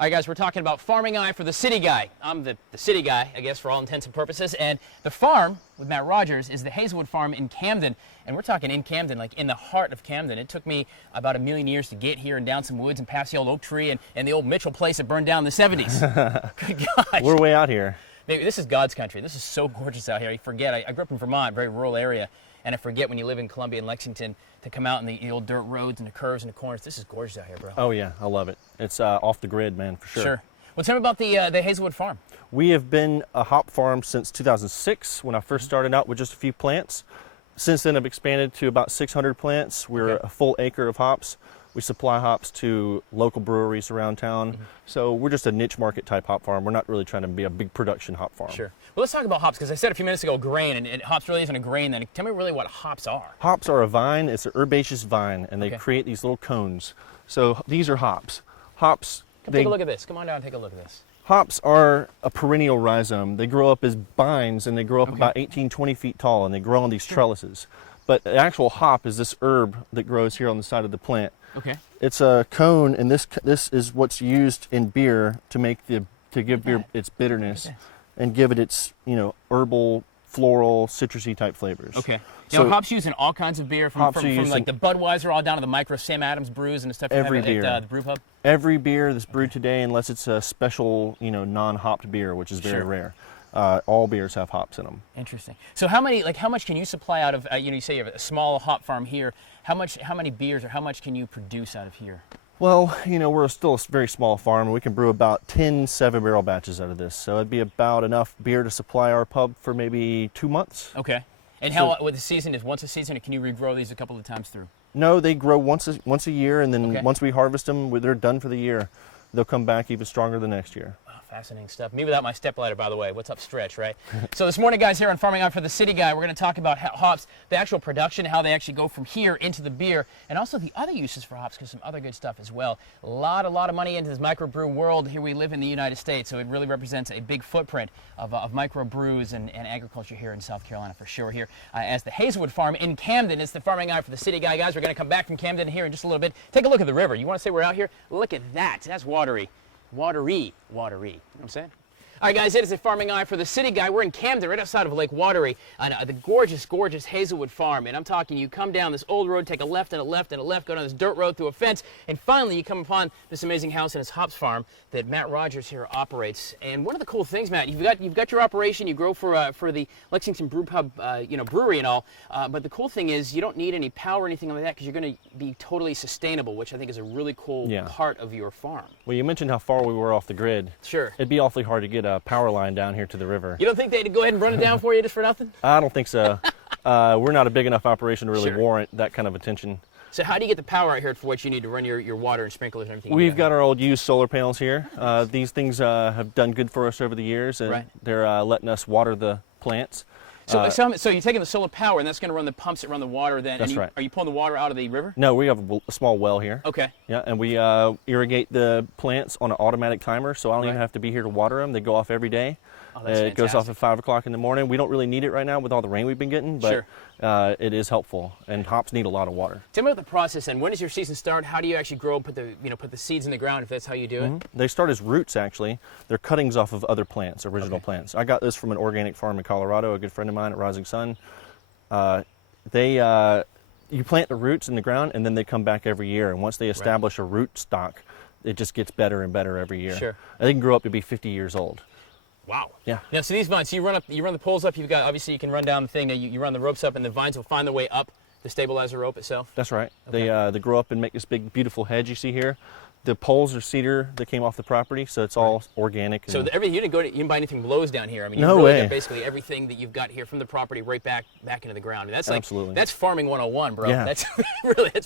All right, guys, we're talking about farming eye for the city guy. I'm the city guy, I guess, for all intents and purposes. And the farm with Matt Rodgers is the Hazelwood Farm in Camden. And we're talking in Camden, like in the heart of Camden. It took me about 1,000,000 years to get here and down some woods and past the old oak tree and the old Mitchell place that burned down in the 70s. Good gosh. We're way out here. This is God's country. This is so gorgeous out here. You forget, I grew up in Vermont, very rural area, and I forget when you live in Columbia and Lexington to come out in the old dirt roads and the curves and the corners. This is gorgeous out here, bro. Oh yeah, I love it. It's off the grid, man, for sure. Sure. Well, tell me about the Hazelwood Farm. We have been a hop farm since 2006 when I first started out with just a few plants. Since then, I've expanded to about 600 plants. We're a full acre of hops. We supply hops to local breweries around town. So we're just a niche market type hop farm. We're not really trying to be a big production hop farm. Sure. Well, let's talk about hops, because I said a few minutes ago grain, and hops really isn't a grain then. Tell me really what hops are. Hops are a vine. It's an herbaceous vine, and they create these little cones. So these are hops. Hops. Come take a look at this. Come on down and take a look at this. Hops are a perennial rhizome. They grow up as vines, and they grow up about 18, 20 feet tall, and they grow on these trellises. But the actual hop is this herb that grows here on the side of the plant. Okay. It's a cone, and this is what's used in beer to give beer its bitterness and give it its herbal, floral, citrusy type flavors. Okay. So hops used in all kinds of beer, from like the Budweiser all down to the micro Sam Adams brews and the stuff you have at the brew pub. Every beer that's brewed today, unless it's a special non-hopped beer, which is very rare. All beers have hops in them. Interesting. So how much can you supply out of, you say you have a small hop farm here, how many beers or how much can you produce out of here? Well, we're still a very small farm, and we can brew about 10 7-barrel batches out of this. So it'd be about enough beer to supply our pub for maybe 2 months. Okay. And how, with the season, is once a season, or can you regrow these a couple of times through? No, they grow once a year, and then once we harvest them, they're done for the year. They'll come back even stronger the next year. Fascinating stuff. Me without my stepladder, by the way. What's up, Stretch, right? So this morning, guys, here on Farming Eye for the City Guy, we're going to talk about hops, the actual production, how they actually go from here into the beer, and also the other uses for hops, because some other good stuff as well. A lot of money into this microbrew world. Here we live in the United States, so it really represents a big footprint of microbrews and agriculture here in South Carolina for sure. Here as the Hazelwood Farm in Camden. It's the Farming Eye for the City Guy, guys. We're going to come back from Camden here in just a little bit. Take a look at the river. You want to say we're out here? Look at that. That's watery. Watery. You know what I'm saying? All right, guys, it is a Farming Eye for the City Guy. We're in Camden, right outside of Lake Watery, on the gorgeous, gorgeous Hazelwood Farm. And I'm talking, you come down this old road, take a left and a left and a left, go down this dirt road through a fence, and finally you come upon this amazing house and its hops farm that Matt Rodgers here operates. And one of the cool things, Matt, you've got your operation. You grow for the Lexington Brew Pub, brewery and all. But the cool thing is you don't need any power or anything like that, because you're going to be totally sustainable, which I think is a really cool part of your farm. Well, you mentioned how far we were off the grid. Sure. It'd be awfully hard to get a power line down here to the river. You don't think they'd go ahead and run it down for you just for nothing? I don't think so. We're not a big enough operation to really warrant that kind of attention. So how do you get the power out here for what you need to run your water and sprinklers and everything? We've got our old used solar panels here. These things have done good for us over the years, and they're letting us water the plants. So you're taking the solar power, and that's going to run the pumps that run the water then? That's right. Are you pulling the water out of the river? No, we have a small well here. Okay. Yeah, and we irrigate the plants on an automatic timer, so I don't even have to be here to water them. They go off every day. Oh, that's it goes off at 5 o'clock in the morning. We don't really need it right now with all the rain we've been getting, but it is helpful, and hops need a lot of water. Tell me about the process, and when does your season start? How do you actually grow, put the seeds in the ground, if that's how you do it? They start as roots, actually. They're cuttings off of other plants, original plants. I got this from an organic farm in Colorado, a good friend of mine at Rising Sun. You plant the roots in the ground, and then they come back every year, and once they establish a root stock, it just gets better and better every year. Sure. And they can grow up to be 50 years old. Wow. Yeah. Now, so these vines, so you run the poles up. You've got, obviously, you can run down the thing. You run the ropes up, and the vines will find their way up to stabilize the rope itself. That's right. Okay. They grow up and make this big, beautiful hedge you see here. The poles are cedar that came off the property, so it's all organic. So everything, you didn't buy anything Lowe's down here. I mean, no you way. Got basically everything that you've got here from the property right back into the ground. And that's absolutely. That's farming 101, bro. Yeah. That's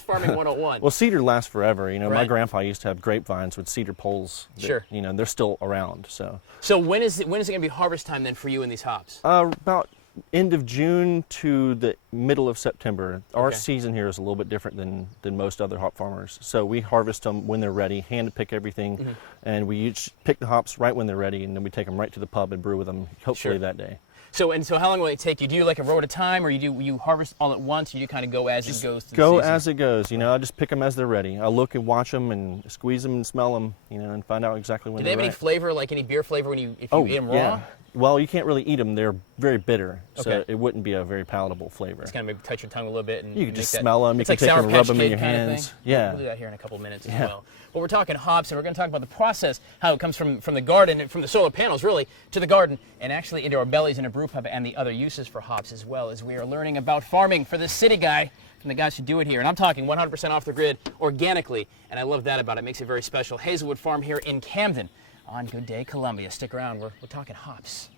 farming 101. Well, cedar lasts forever. My grandpa used to have grapevines with cedar poles. That, they're still around. So when is it going to be harvest time then for you in these hops? About end of June to the middle of September. Our season here is a little bit different than most other hop farmers. So we harvest them when they're ready, hand pick everything, and we pick the hops right when they're ready, and then we take them right to the pub and brew with them, hopefully that day. So how long will it take you? Do you like a row at a time, or you harvest all at once, or you kind of go as it goes through Go the season? as it goes. You know, I just pick them as they're ready. I look and watch them and squeeze them and smell them, you know, and find out exactly when Do they they're have any ripe. flavor, like any beer flavor, if you eat them raw? Yeah. Well, you can't really eat them. They're very bitter, so Okay. it wouldn't be a very palatable flavor. Just kind of maybe touch your tongue a little bit. And You can make just that, smell them. You it's can like take Sour them and rub Patch them in Kid your kind of hands. thing. Yeah. We'll do that here in a couple of minutes as Yeah. well. Well, we're talking hops, and we're going to talk about the process, how it comes from the garden, from the solar panels, really, to the garden, and actually into our bellies in a brew pub, and the other uses for hops as well, as we are learning about farming for this city guy, from the guys who do it here. And I'm talking 100% off the grid, organically, and I love that about it. It makes it very special. Hazelwood Farm here in Camden on Good Day, Columbia. Stick around. We're talking hops.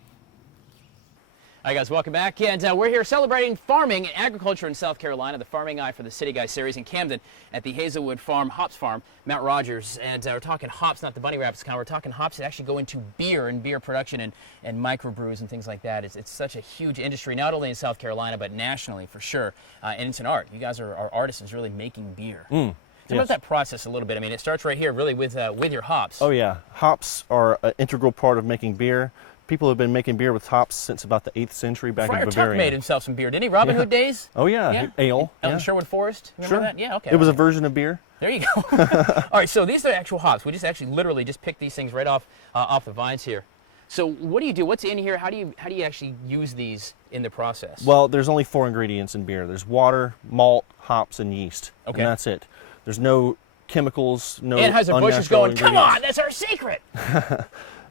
Hi guys, welcome back, and we're here celebrating farming and agriculture in South Carolina, the Farming Eye for the City Guy series in Camden at the Hazelwood Farm Hops Farm, Matt Rodgers, and we're talking hops, not the bunny rabbits kind. We're talking hops that actually go into beer and beer production and microbrews and things like that. It's such a huge industry, not only in South Carolina, but nationally for sure, and it's an art. You guys are artisans really making beer. Tell me about that process a little bit. I mean, it starts right here really with your hops. Oh yeah, hops are an integral part of making beer. People have been making beer with hops since about the 8th century back Friar in Tuck Bavaria. made himself some beer, didn't he? Robin Hood days? Oh yeah, Yeah. ale. Out in Yeah. Sherwood Forest? Remember Sure. that? Yeah, okay. It was a all right. version of beer. There you go. All right, so these are actual hops. We just actually literally just pick these things right off the vines here. So what do you do? What's in here? How do you actually use these in the process? Well, there's only 4 ingredients in beer. There's water, malt, hops, and yeast. Okay. And that's it. There's no chemicals, no Anheuser-Busch is unnatural going, come ingredients. on, that's our secret.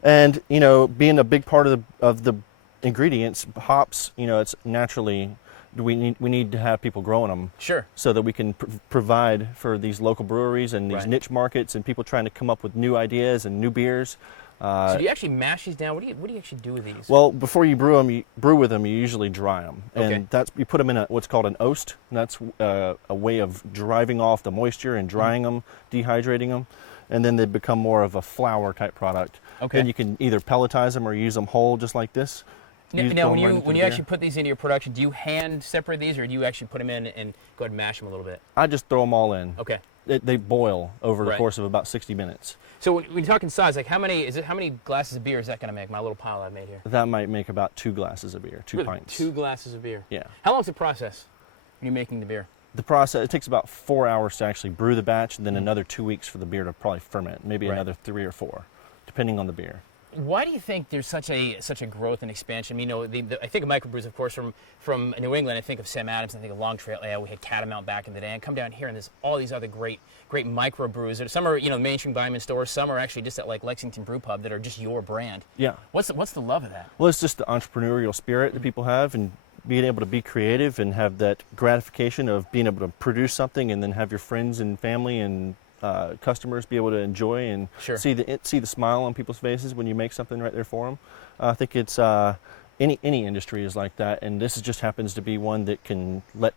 And, you know, being a big part of the ingredients, hops, you know, it's naturally, we need to have people growing them. Sure. So that we can provide for these local breweries and these Right. niche markets and people trying to come up with new ideas and new beers. So do you actually mash these down? What do you actually do with these? Well, before you brew with them, you usually dry them, and Okay. that's you put them in what's called an oast. And that's a way of driving off the moisture and drying them, dehydrating them, and then they become more of a flour type product. Okay. Then you can either pelletize them or use them whole, just like this. Now, Throw 'em when right you into the actually beer. put these into your production, do you hand separate these, or do you actually put them in and go ahead and mash them a little bit? I just throw them all in. Okay. They boil over the Right. course of about 60 minutes. So when you're talking size, like how many glasses of beer is that going to make? My little pile I've made here. That might make about 2 glasses of beer, 2 Really? pints. 2 glasses of beer. Yeah. How long's the process when you're making the beer? The process, it takes about 4 hours to actually brew the batch, and then another 2 weeks for the beer to probably ferment, maybe Right. another 3 or 4, depending on the beer. Why do you think there's such a growth and expansion? You know, I think of microbrews, of course, from New England. I think of Sam Adams. I think of Long Trail Ale. We had Catamount back in the day. And come down here, and there's all these other great microbrews. Some are mainstream buy-in stores. Some are actually just at like Lexington Brew Pub that are just your brand. Yeah. What's the love of that? Well, it's just the entrepreneurial spirit that people have, and being able to be creative and have that gratification of being able to produce something and then have your friends and family and customers be able to enjoy and Sure. see the smile on people's faces when you make something right there for them. I think it's any industry is like that, and this just happens to be one that can let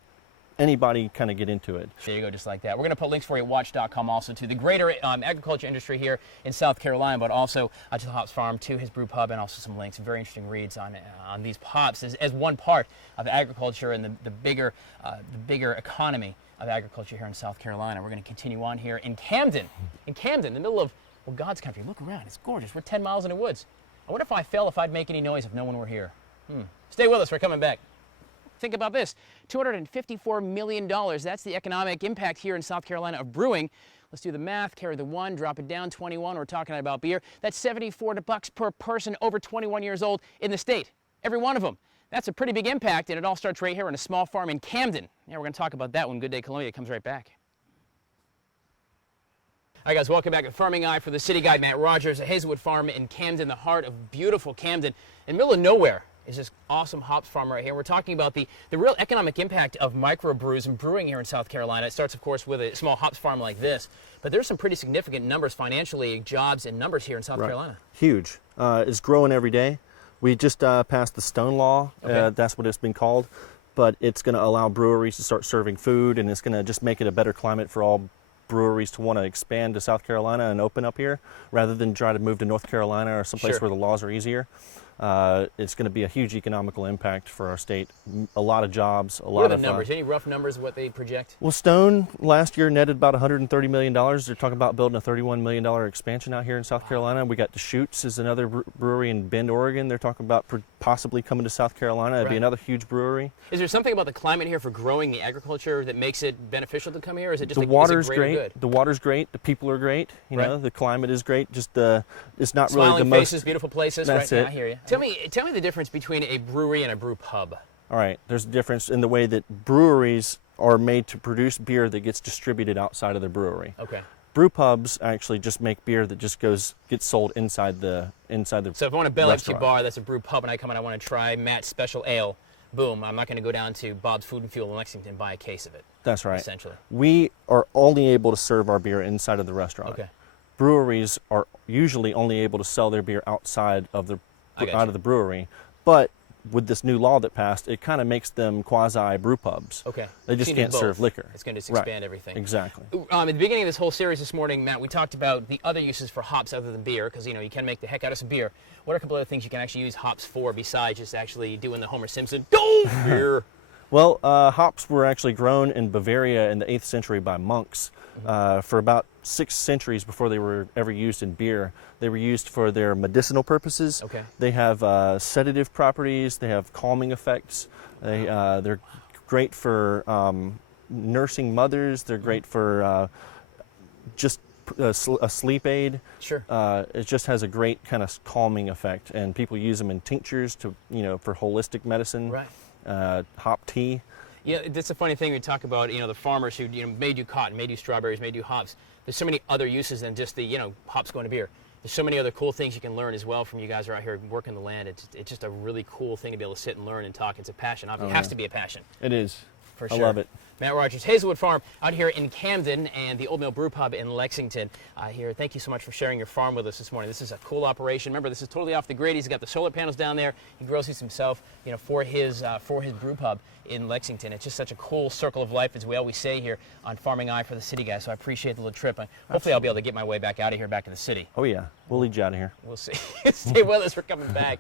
anybody kind of get into it. There you go, just like that. We're going to put links for you at watch.com also to the greater agriculture industry here in South Carolina, but also to the Hops Farm, to his brew pub, and also some links, very interesting reads on these hops as one part of agriculture and the bigger economy of agriculture here in South Carolina. We're going to continue on here in Camden, in the middle of, well, God's country. Look around, it's gorgeous. We're 10 miles in the woods. I wonder if I fell, if I'd make any noise if no one were here. Stay with us, we're coming back. Think about this, $254 million. That's the economic impact here in South Carolina of brewing. Let's do the math, carry the 1, drop it down, 21. We're talking about beer. That's $74 per person over 21 years old in the state, every one of them. That's a pretty big impact, and it all starts right here on a small farm in Camden. Yeah, we're going to talk about that when Good Day Columbia comes right back. All right, guys, welcome back to Farming Eye for the City Guy, Matt Rodgers, at Hazelwood Farm in Camden, the heart of beautiful Camden, in the middle of nowhere. Is this awesome hops farm right here. We're talking about the real economic impact of microbrews and brewing here in South Carolina. It starts, of course, with a small hops farm like this, but there's some pretty significant numbers financially, jobs and numbers here in South Carolina. Huge. It's growing every day. We just passed the Stone Law. Okay. That's what it's been called. But it's going to allow breweries to start serving food, and it's going to just make it a better climate for all breweries to want to expand to South Carolina and open up here, rather than try to move to North Carolina or someplace Sure. where the laws are easier. It's going to be a huge economical impact for our state. A lot of jobs, a lot What are of the numbers? Any rough numbers of what they project? Well, Stone last year netted about $130 million. They're talking about building a $31 million expansion out here in South Carolina. We got Deschutes is another brewery in Bend, Oregon. They're talking about possibly coming to South Carolina. It'd be Right. another huge brewery. Is there something about the climate here for growing the agriculture that makes it beneficial to come here, or is it just The is it water's great or great. good? The water's great. The people are great. You Right. know, the climate is great. Just it's not Smiling really the faces, most. beautiful places. That's right? it. I hear you. Tell me the difference between a brewery and a brew pub. All right. There's a difference in the way that breweries are made to produce beer that gets distributed outside of the brewery. Okay. Brew pubs actually just make beer that just gets sold inside the So if I want a Bel Air restaurant. bar that's a brew pub and I come and I want to try Matt's special ale, boom, I'm not going to go down to Bob's Food and Fuel in Lexington and buy a case of it. That's right. Essentially. We are only able to serve our beer inside of the restaurant. Okay. Breweries are usually only able to sell their beer outside of the I got out you. of the brewery, but with this new law that passed, it kind of makes them quasi brew pubs. Okay. They just So you need can't serve both. liquor. It's going to just Right. expand everything. Exactly. At the beginning of this whole series this morning, Matt, we talked about the other uses for hops other than beer, because you can make the heck out of some beer. What are a couple other things you can actually use hops for besides just actually doing the Homer Simpson go beer? Well, hops were actually grown in Bavaria in the 8th century by monks. For about 6 centuries before they were ever used in beer. They were used for their medicinal purposes. Okay. They have sedative properties. They have calming effects. They're great for nursing mothers. They're great for just a sleep aid. Sure. It just has a great kind of calming effect, and people use them in tinctures to, for holistic medicine. Right. Hop tea. Yeah, that's a funny thing. We talk about, the farmers who, made you cotton, made you strawberries, made you hops. There's so many other uses than just the, hops going to beer. There's so many other cool things you can learn as well from you guys who are out here working the land. It's just a really cool thing to be able to sit and learn and talk. It's a passion. It has to be a passion. It is. For I sure. love it. Matt Rodgers, Hazelwood Farm, out here in Camden, and the Old Mill Brew Pub in Lexington. Here, thank you so much for sharing your farm with us this morning. This is a cool operation. Remember, this is totally off the grid. He's got the solar panels down there. He grows these himself, for his brew pub in Lexington. It's just such a cool circle of life, as we always say here on Farming Eye for the City Guys. So I appreciate the little trip. Hopefully, I'll be able to get my way back out of here, back in the city. Oh yeah, we'll lead you out of here. We'll see. Stay with us. We're coming back.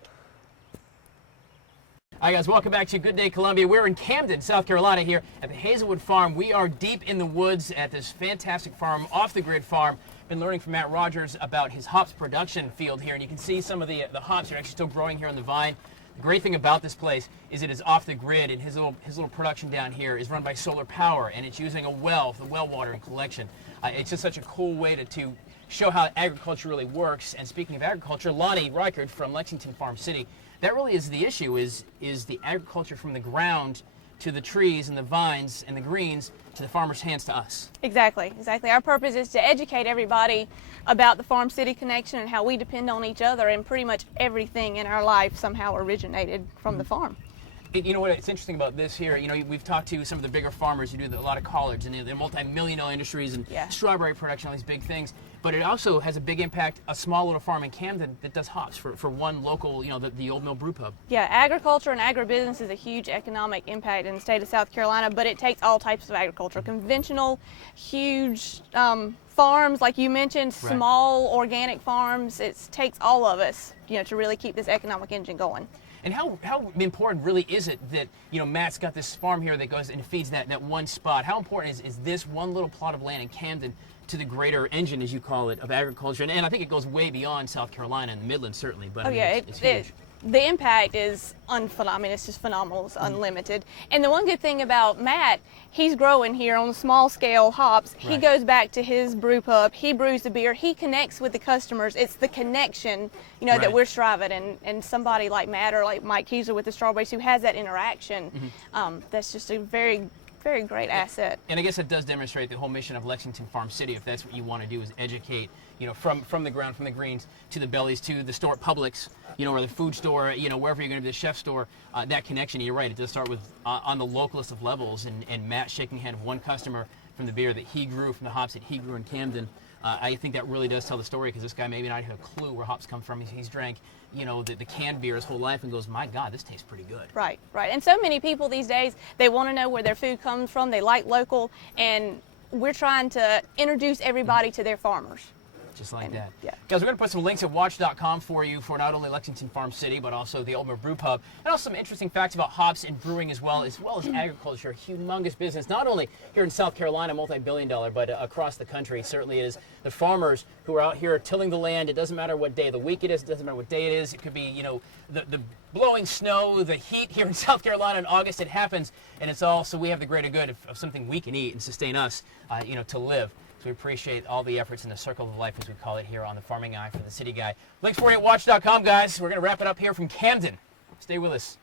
All right, guys, welcome back to Good Day Columbia. We're in Camden, South Carolina here at the Hazelwood Farm. We are deep in the woods at this fantastic farm, off-the-grid farm. Been learning from Matt Rodgers about his hops production field here, and you can see some of the hops are actually still growing here on the vine. The great thing about this place is it is off the grid, and his little production down here is run by solar power, and it's using the well water and collection. It's just such a cool way to show how agriculture really works. And speaking of agriculture, Lonnie Reichert from Lexington Farm-City, that really is the issue, is the agriculture from the ground to the trees and the vines and the greens to the farmer's hands to us. Exactly. Our purpose is to educate everybody about the farm-city connection and how we depend on each other, and pretty much everything in our life somehow originated from the farm. You know what, it's interesting about this here, we've talked to some of the bigger farmers who do a lot of collards, and they're multi-million-dollar industries and strawberry production, all these big things. But it also has a big impact, a small little farm in Camden that does hops for one local, the Old Mill Brew Pub. Yeah, agriculture and agribusiness is a huge economic impact in the state of South Carolina, but it takes all types of agriculture. Conventional, huge farms, like you mentioned, small organic farms. It takes all of us, to really keep this economic engine going. And how important really is it that, Matt's got this farm here that goes and feeds that one spot? How important is this one little plot of land in Camden to the greater engine, as you call it, of agriculture? And I think it goes way beyond South Carolina and the Midlands, certainly. But it's huge. The impact is phenomenal. It's just phenomenal. It's unlimited. And the one good thing about Matt, he's growing here on small scale hops. He goes back to his brew pub. He brews the beer. He connects with the customers. It's the connection, that we're striving. And somebody like Matt or like Mike Keyser with the strawberries who has that interaction, that's just a very, very great asset. And I guess it does demonstrate the whole mission of Lexington Farm-City, if that's what you want to do, is educate, from the ground, from the greens to the bellies, to the store, Publix, or the food store, wherever you're going to be, the chef store, that connection. You're right, it does start with on the localist of levels, and Matt shaking the hand of one customer from the beer that he grew, from the hops that he grew in Camden. I think that really does tell the story, because this guy maybe not have a clue where hops come from. He's drank, the canned beer his whole life and goes, my God, this tastes pretty good. Right. And so many people these days, they want to know where their food comes from. They like local, and we're trying to introduce everybody to their farmers. Just like that. Yeah. Guys, we're going to put some links at watch.com for you for not only Lexington Farm-City, but also the Old Mill Brew Pub, and also some interesting facts about hops and brewing as well as agriculture. Humongous business, not only here in South Carolina, multi-billion-dollar, but across the country. Certainly it is the farmers who are out here tilling the land. It doesn't matter what day of the week it is. It doesn't matter what day it is. It could be, the blowing snow, the heat here in South Carolina in August. It happens, and it's all so we have the greater good of something we can eat and sustain us, to live. So we appreciate all the efforts in the circle of life, as we call it here on the Farming Eye for the City Guy. Links448watch.com, guys. We're going to wrap it up here from Camden. Stay with us.